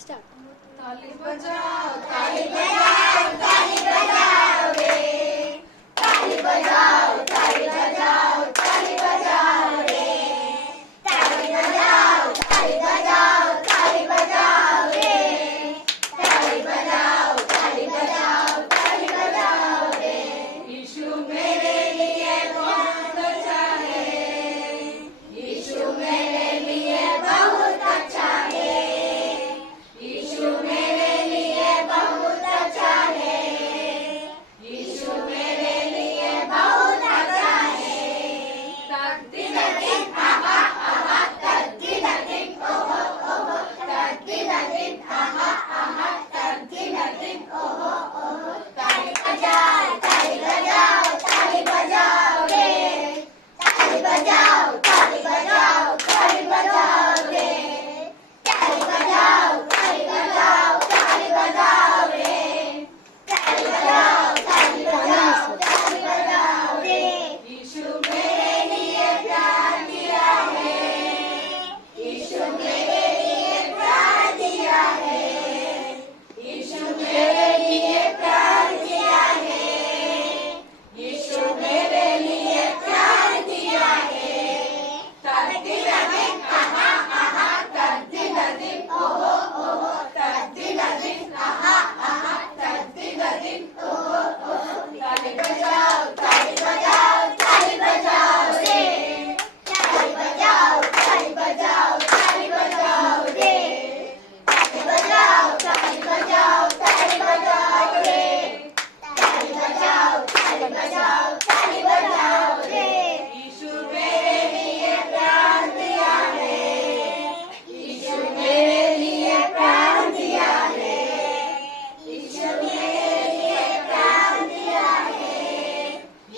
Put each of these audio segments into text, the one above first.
Start. ताली बजाओ ताली बजाओ ताली बजाओ रे, ताली बजाओ ताली बजाओ ताली बजाओ रे, ताली बजाओ ताली बजाओ ताली बजाओ रे, ताली बजाओ ताली बजाओ ताली बजाओ रे। यीशु मेरे लिए बहुत अच्छा है, यीशु मेरे लिए बहुत अच्छा है, यीशु मेरे लिए बहुत अच्छा है, यीशु मेरे लिए बहुत अच्छा है। तद्दिन दिन आहा आहा, तद्दिन दिन ओहो ओहो, तद्दिन दिन आहा आहा, तद्दिन दिन ओहो ओहो। ताली बजाओ ताली बजाओ ताली बजाओ रे, ताली बजाओ ताली बजाओ ताली बजाओ रे, ताली बजाओ ताली बजाओ ताली बजाओ रे, ताली बजाओ ताली बजाओ ताली बजाओ रे। यीशु मेरे लिए प्यार दिया है, यीशु मेरे लिए प्यार दिया है, यीशु मेरे लिए प्यार दिया है, यीशु मेरे लिए प्यार दिया है। तद्दिन दिन आहा आहा, तद्दिन दिन ओहो ओहो, तद्दिन दिन आहा आहा, तद्दिन दिन ओहो ओहो। ताली बजाओ ताली बजाओ ताली बजाओ रे, ताली बजाओ ताली बजाओ ताली बजाओ रे, ताली बजाओ ताली बजाओ ताली बजाओ रे, ताली बजाओ ताली बजाओ ताली बजाओ रे। यीशु मेरे लिए प्यार दिया है, यीशु मेरे लिए प्यार दिया है, यीशु मेरे लिए प्यार दिया है,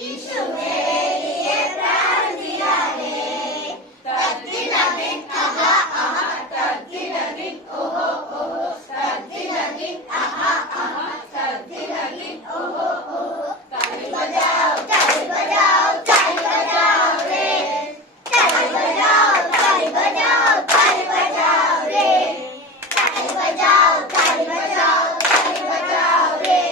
यीशु मेरे लिए प्यार दिया है। तद्दिन दिन आहा आहा, तद्दिन दिन ओहो ओहो, तद्दिन दिन आहा आहा, तद्दिन दिन ओहो ओहो। ताली बजाओ ताली बजाओ ताली बजाओ रे, ताली बजाओ ताली बजाओ ताली बजाओ रे, ताली बजाओ ताली बजाओ ताली बजाओ रे,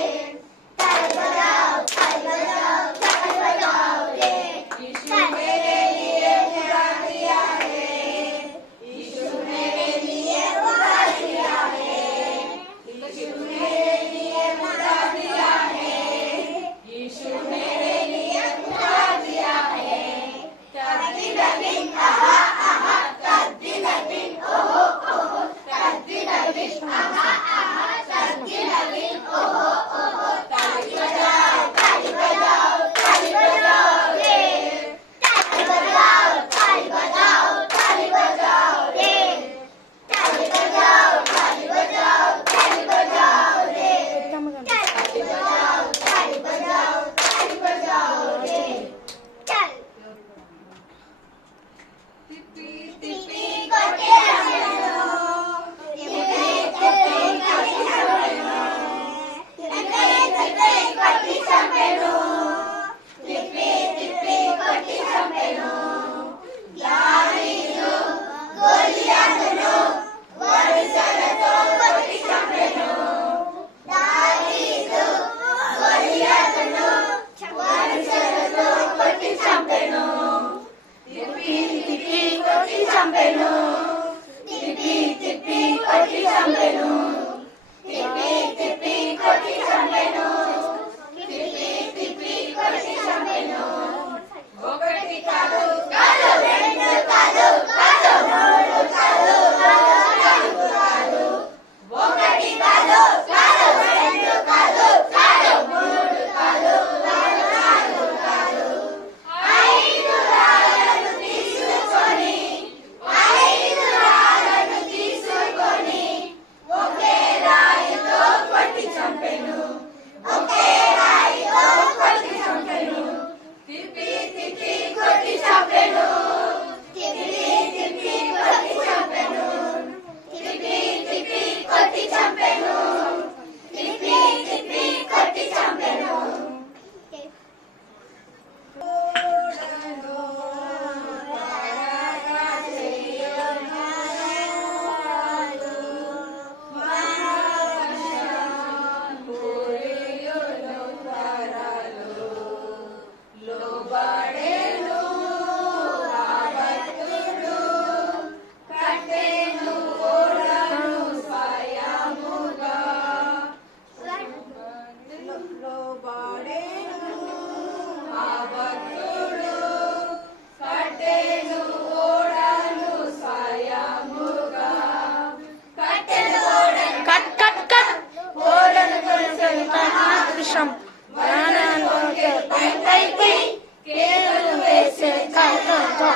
ताली बजाओ ताली बजाओ ताली बजाओ रे। यीशु मेरे लिए प्यार दिया है, यीशु मेरे लिए प्यार दिया है, यीशु मेरे लिए प्यार दिया है, यीशु मेरे लिए प्यार दिया है। तद्दिन दिन आहा आहा, तद्दिन दिन ओहो ओहो, तद्दिन दिन आहा आहा, तद्दिन दिन ओहो ओहो। ताली बजाओ ताली बजाओ ताली बजाओ रे, ताली बजाओ ताली बजाओ ताली बजाओ रे, ताली बजाओ ताली बजाओ ताली बजाओ रे, ताली बजाओ ताली बजाओ ताली बजाओ रे। चल तिप्पी तिप्पी कोटी चंपेनो, तिप्पी तिप्पी कोटी चंपेनो, तिप्पी तिप्पी कोटी चंपेनो, तिप्पी तिप्पी कोटी चंपेनो। दावीदु गोलियातुनु వరుసలతో కొట్టి చంపెను, దావీదు గొలియాతును వరుసలతో కొట్టి చంపెను, తిప్పి తిప్పి కొట్టి చంపెను, తిప్పి తిప్పి కొట్టి చంపెను, తిప్పి తిప్పి కొట్టి చంపెను, తిప్పి తిప్పి కొట్టి చంపెను। ఒకటి కాదు కాదు, రెండు కాదు కాదు, మూడు కాదు నాలుగు కాదు, ఒకటి కాదు కాదు, రెండు కాదు కాదు, మూడు కాదు నాలుగు కాదు, ఐదు రాళ్ళను తీసుకొని, ఐదు రాళ్ళను తీసుకొని, ఒక వర్షం పైపై కేకలు వేసే కలతో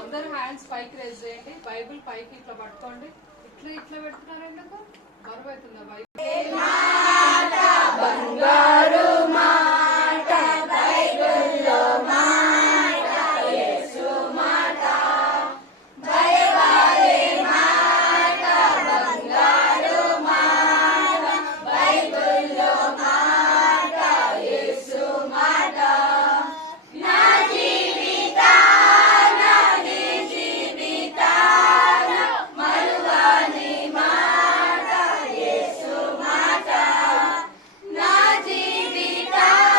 అందరు హ్యాండ్స్ పైకి రేజ్ చేయండి. బైబిల్ పైకి ఇట్లా పట్టుకోండి. ఇట్లా ఇట్లా పెడుతున్నారు ఎందుకు? బరువు అవుతుందా బైబిల్? బంగారు మాట బైబిల్లో మాట యేసు మాట బైబిలే మాట బంగారు మాట బైబిల్లో మాట యేసు మాట నా జీవితాన నీ జీవితాన మరువని మాట యేసు మాట నా జీవితాన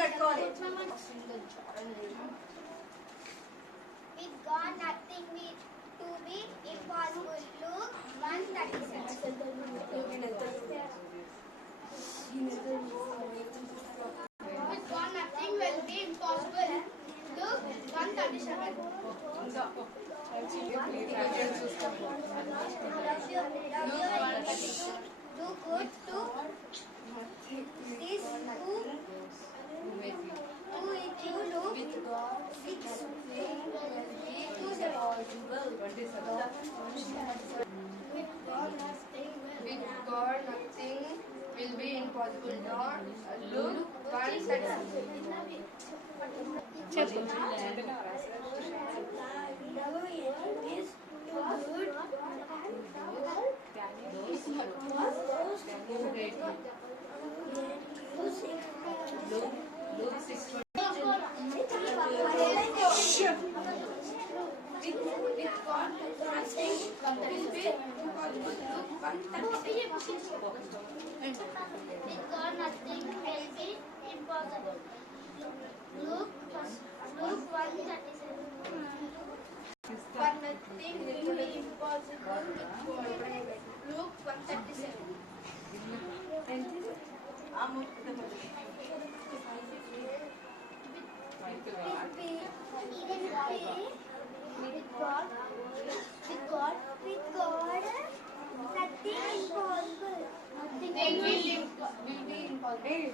కట్టుకోవాలి. With God nothing to be impossible. Luke 1:37. With God nothing will be impossible. Luke 1:37. Do good to this who with you. Luke 6:27. With God nothing will be impossible. Luke 1:37. With God nothing will be impossible. Luke 1:37. But nothing will be impossible with God. Luke 1:37. With God, nothing impossible. Nothing will be impossible.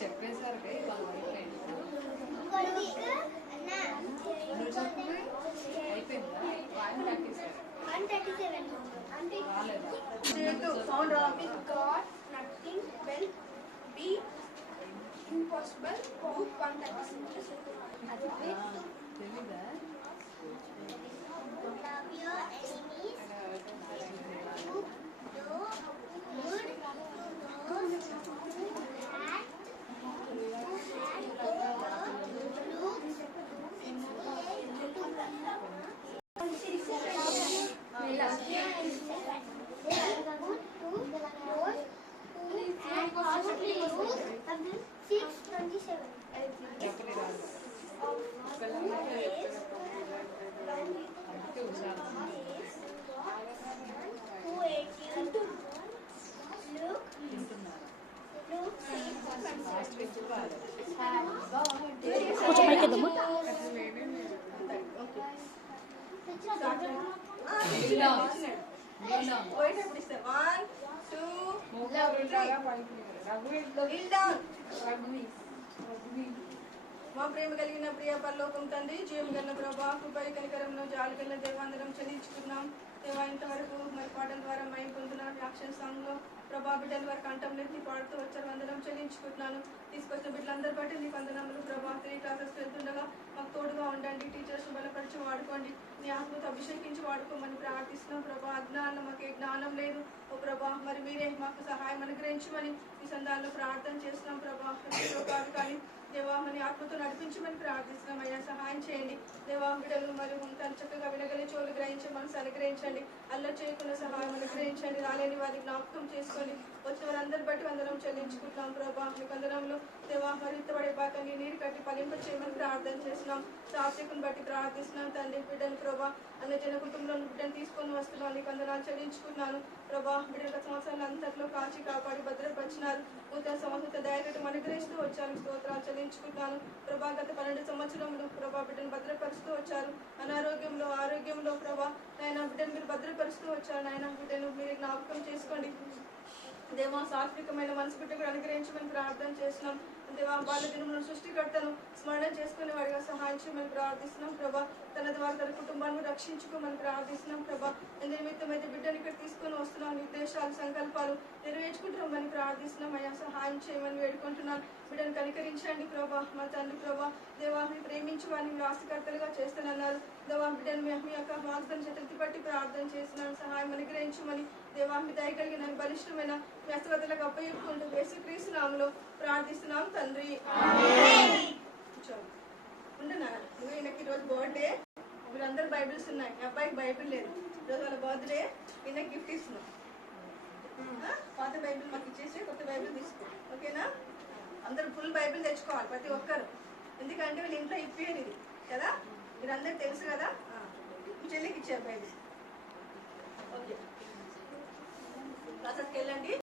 చెప్పేసారు అయిపోయిందా 1:37. Sound రా. With God, nothing will be impossible. Luke 1:37. తెలీదా Love your enemies. Do good to those who కొంచెం పైకి వెళ్దామా? పోయేటప్పుడు ఇస్తే 1 2 3 down. మా ప్రేమ కలిగిన ప్రియ పరలోకం తండ్రి, జీవం కలిగిన ప్రభా, కృపై కనికరంలో జాలి కలిగిన దేవాందరం చెల్లించుకున్నాం. దేవా, ఇంతవరకు మరి పాటల ద్వారా మై పొందుతున్న యాక్షన్ సాంగ్ లో ప్రభా బిడ్డల వరకు కంఠం నెత్తి పాడుతూ వచ్చారు. వందనం చెల్లించుకుంటున్నాను. తీసుకొచ్చిన బిడ్డలందరి బట్టి నీకు వందనములు ప్రభా. 3 క్లాసెస్ వెళ్తుండగా మాకు తోడుగా ఉండండి. టీచర్స్ బలపరిచి వాడుకోండి. నీ ఆత్మతో అభిషేకించి వాడుకోమని ప్రార్థిస్తున్నాం ప్రభా. అజ్ఞానం మాకే జ్ఞానం లేదు ఓ ప్రభా, మరి మీరే మాకు సహాయం అనుగ్రహించమని ఈ సందర్భంలో ప్రార్థన చేస్తున్నాం ప్రభా. కాదు కానీ దేవా, మరి ఆత్మతో నడిపించమని ప్రార్థిస్తున్నాం. అయ్యా సహాయం చేయండి దేవా. బిడ్డలు మరి తను చక్కగా వినగలి చోలు గ్రహించే మనసు అనుగ్రహించండి. అల్లరి చేయకుండా సహాయం అనుగ్రహించండి. రాలేని వారి జ్ఞాపకం చేసుకొని వచ్చిన వారందరి బట్టి వందనం చెల్లించుకుంటున్నాం ప్రభా. మీ వందనంలో దేవా, మరి ఇత్తబడే బాకని నీరు కట్టి ఫలింప చేయమని ప్రార్థన చేస్తున్నాం. సాత్వికుని బట్టి ప్రార్థిస్తున్నాం తండ్రి. బిడ్డను ప్రభా, అన్న జన కుటుంబంలో బిడ్డను తీసుకొని వస్తున్నాం. నీకు వందనాలు చెల్లించుకున్నాను ప్రభా. బిడ్డల సంవత్సరాలు అంతట్లో కాచి కాపాడి భద్రపరిచినారు. నూతన సంవత్సర దయగటం అనుగ్రహిస్తూ వచ్చాను. స్తోత్రాలు చెల్లించుకుంటున్నాను ప్రభా. గత 12 సంవత్సరంలో ప్రభా బిడ్డను భద్రపరుస్తూ వచ్చారు. అనారోగ్యంలో ఆరోగ్యంలో ప్రభా నాయన బిడ్డను మీరు భద్రపరుస్తూ వచ్చారు. నాయన బిడ్డను మీరు జ్ఞాపకం చేసుకోండి దేవా. సాత్వికమైన మనసు బిడ్డ కూడా అనుగ్రహించమని ప్రార్థన చేస్తున్నాం దేవా. బాల్య దినములను సృష్టికర్తను స్మరణ చేసుకునే వాడిగా సహాయం చేయమని ప్రార్థిస్తున్నాం ప్రభా. తన ద్వారా తన కుటుంబాన్ని రక్షించుకోమని ప్రార్థిస్తున్నాం ప్రభా. నిమిత్తమైతే బిడ్డను ఇక్కడ తీసుకొని వస్తున్నాం. నిర్దేశాలు సంకల్పాలు నెరవేర్చుకుంటున్నామని ప్రార్థిస్తున్నాం. అయ్యా సహాయం చేయమని వేడుకుంటున్నాను. బిడ్డను కనికరించండి ప్రభా. మా తండ్రి ప్రభా దేవా, మీరు ప్రేమించి వారిని మీరు ఆస్తికర్తలుగా చేస్తానన్నారు దేవా. బిడ్డను మీ యొక్క వాగ్దానం చేతులకి పట్టి ప్రార్థన చేస్తున్నాను. సహాయం అనుగ్రహించమని దేవా. మీ దయ కలిగిన బలిష్టమైన మీ అస్తగతలకు అప్పయ్యుకుంటూ యేసుక్రీస్తు నామములో ప్రార్థిస్తున్నాం తండ్రి. ఉంటున్నా నువ్వు ఈయనకి ఈరోజు బర్త్డే. వీళ్ళందరూ బైబిల్స్ ఉన్నాయి. అబ్బాయికి బైబిల్ లేదు. ఈరోజు వాళ్ళ బర్త్డే. ఈయనకి గిఫ్ట్ ఇస్తున్నాం. బైబిల్ మాకు ఇచ్చేసి కొత్త బైబిల్ తీసుకో, ఓకేనా? అందరూ ఫుల్ బైబిల్ తెచ్చుకోవాలి ప్రతి ఒక్కరు, ఎందుకంటే వీళ్ళు ఇంట్లో ఇప్పియరు ఇది కదా, మీరు అందరికి తెలుసు కదా. మీ చెల్లికి ఇచ్చారు బైబిల్, ఓకే. క్లాసెస్కి వెళ్ళండి.